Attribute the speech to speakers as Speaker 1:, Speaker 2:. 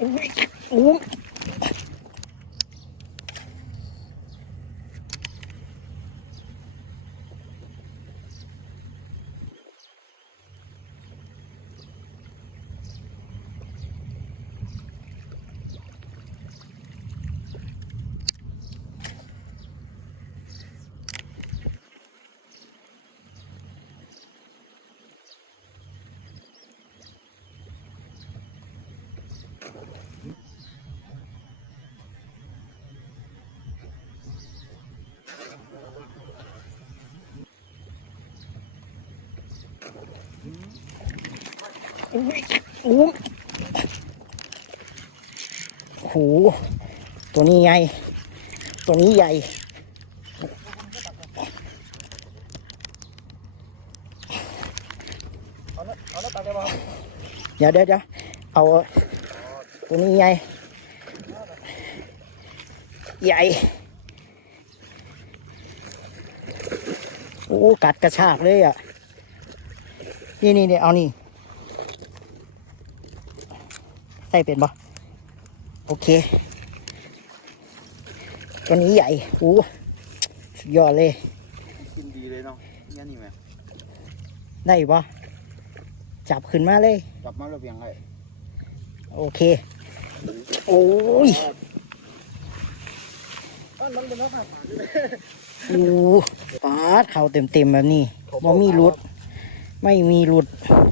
Speaker 1: Um... อุ้ยอุ้ยโอ้โหตัวนี้ใหญ่ ตัวนี้ใหญ่
Speaker 2: เอาละเอา
Speaker 1: เดี๋ยวเดี๋ยวเดี๋ยวเอา ตัวนี้ใหญ่ ใหญ่โอ้กัดกระชากเลยอะ นี่นี่เนี่ยเอานี่ ใส่เป็นปะโอเค ตัวนี้ใหญ่โอ้สุดยอดเลย
Speaker 2: กินดีเลยเนาะเนี่ยนี่แม่
Speaker 1: ได้ปะจับขึ้นมาเลย
Speaker 2: กลับมาแล้วเพียงไง
Speaker 1: โอเค โอ้ย
Speaker 2: มันเป็นน้ำผ่าน
Speaker 1: โอ้ปาดเข่าเต็มๆแบบนี้บ่มีรุด ไม่มีรุด
Speaker 2: เ